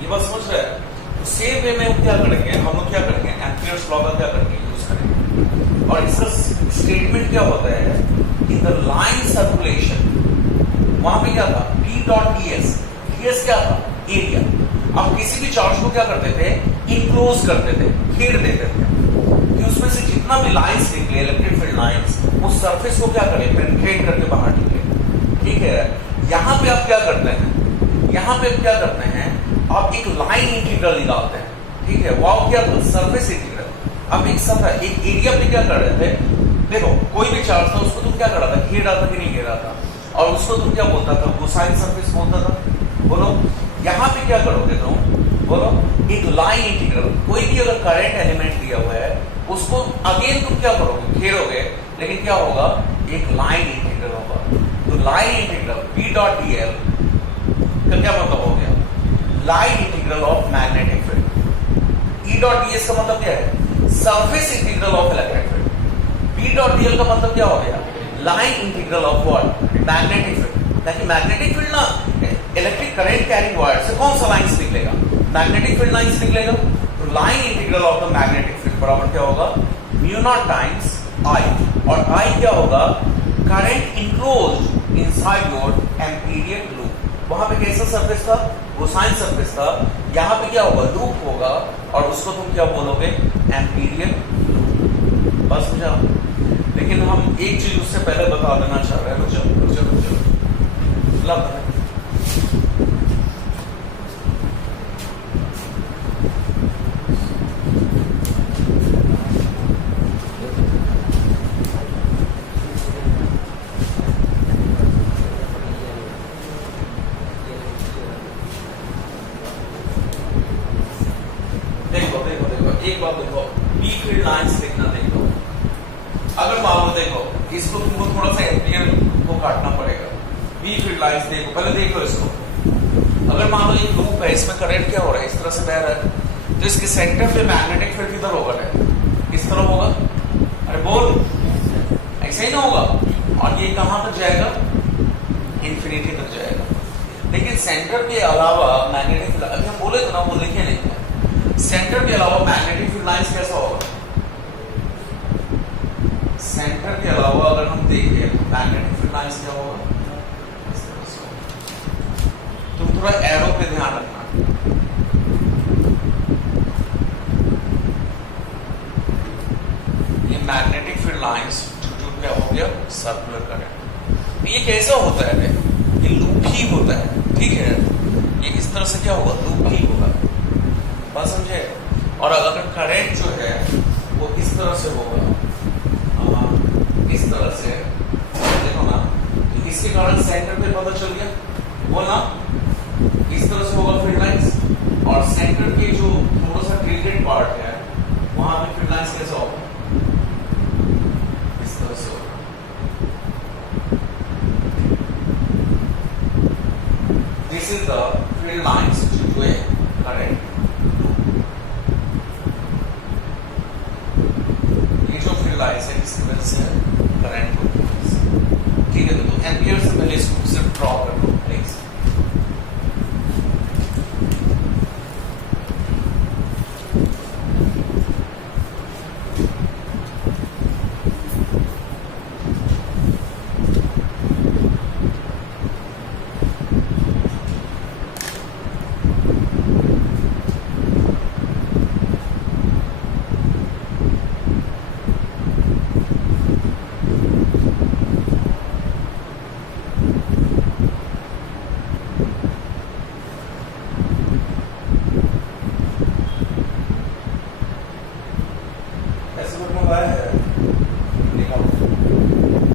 ये बात समझ रहे हैं? तो same way में हम क्या करेंगे, हम लोग क्या करेंगे, एम्पियर्स लॉ का क्या करेंगे, यूज करेंगे। और इसका स्टेटमेंट क्या होता है, इन द लाइन सर्कुलेशन, वहां पे क्या था, B डॉट ds, ds क्या था, एरिया। अब किसी भी चार्ज को क्या करते थे, इनक्लोज करते थे, घेर देते थे, कि उसमें से जितना भी लाइंस निकले, इलेक्ट्रिक फील्ड लाइंस, उस सरफेस को क्या करें, पेनिट्रेट करके बाहर निकले, ठीक है। यहाँ पे आप क्या करते हैं, यहाँ पे क्या करते हैं, आप एक लाइन इंटीग्रल निकालते हैं, ठीक है। वो क्या था, सरफेस इंटीग्रल। अब एक सब एक एरिया पे क्या कर रहे थे, देखो कोई भी चार्ज था उसको तुम क्या कर रहा था, घेर रहा था कि नहीं घेर रहा था, और उसको तुम क्या बोलता था, कोसाइन सरफेस बोलता था, बोलो। यहाँ पे क्या करोगे तुम, बोलो, एक लाइन इंटीग्रल, कोई भी अगर करंट एलिमेंट दिया हुआ है उसको अगेन तुम क्या करोगे, घेरोगे, लेकिन क्या होगा, एक लाइन इंटीग्रल होगा। तो line integral B dot dl का क्या मतलब हो गया, line integral of magnetic field. E dot ds का मतलब क्या है? Surface integral of electric field. B dot dl का मतलब क्या हो गया? Line integral of what? Magnetic field. ताकि मैग्नेटिक फील्ड ना इलेक्ट्रिक करंट कैरिंग वायर से कौन सा लाइंस निकलेगा? मैग्नेटिक फील्ड लाइंस निकलेगा। तो line integral of the magnetic field बराबर क्या होगा? म्यू नॉट टाइम्स I, और I क्या होगा? Current enclosed inside your Amperian loop. वहां पे कैसा सरफेस था? वो साइन सरफेस था। यहाँ पे क्या होगा? लूप होगा, और उसको तुम क्या बोलोगे? Amperian loop. बस समझा? लेकिन हम एक चीज उससे पहले बता देना चाह रहे हैं। रुक जाओ एक बात देखो, बी फील्ड लाइंस देखना। देखो अगर मान लो, देखो इसको तुमको थोड़ा सा एम्पियर को काटना पड़ेगा। बी फील्ड लाइंस देखो, पहले देख लो इसको। अगर मान लो एक लूप है, इसमें करंट क्या हो रहा है? इस तरह से बह रहा है, तो इसके सेंटर पे मैग्नेटिक फील्ड किधर होगा? किस तरह होगा? अरे बोल, ऐसे ही ना होगा। और ये कहां तक जाएगा? इंफिनिटी तक जाएगा। लेकिन सेंटर के अलावा मैग्नेटिक फील्ड, अभी हम बोले तो ना, वो लिखे नहीं है। सेंटर के अलावा मैग्नेटिक फील्ड लाइंस कैसा होगा? सेंटर के अलावा अगर हम देखें मैग्नेटिक फील्ड लाइंस क्या होगा? तुम थोड़ा एरो पे ध्यान रखना। ये मैग्नेटिक फील्ड लाइंस जो क्या हो गया? Circular current. ये कैसा होता है? ये लूप ही होता है, ठीक है? ये इस तरह से क्या होगा? लूप ही होगा। बात समझे? और अगर करंट जो है वो इस तरह से होगा, इस तरह से, देखो ना, तो इसके कारण सेंटर पे पता चल गया वो ना, इस तरह से होगा फील्ड लाइंस। और सेंटर के जो थोड़ा सा टिल्टेड पार्ट है, वहां पे फील्ड लाइंस कैसा होगा? इस तरह से होगा। This is the field lines due to a current. Lines है, इसकी वजह से करंट होती है, ठीक है? तो एम्पियर से पहले इसको सिर्फ ड्रॉ कर दो।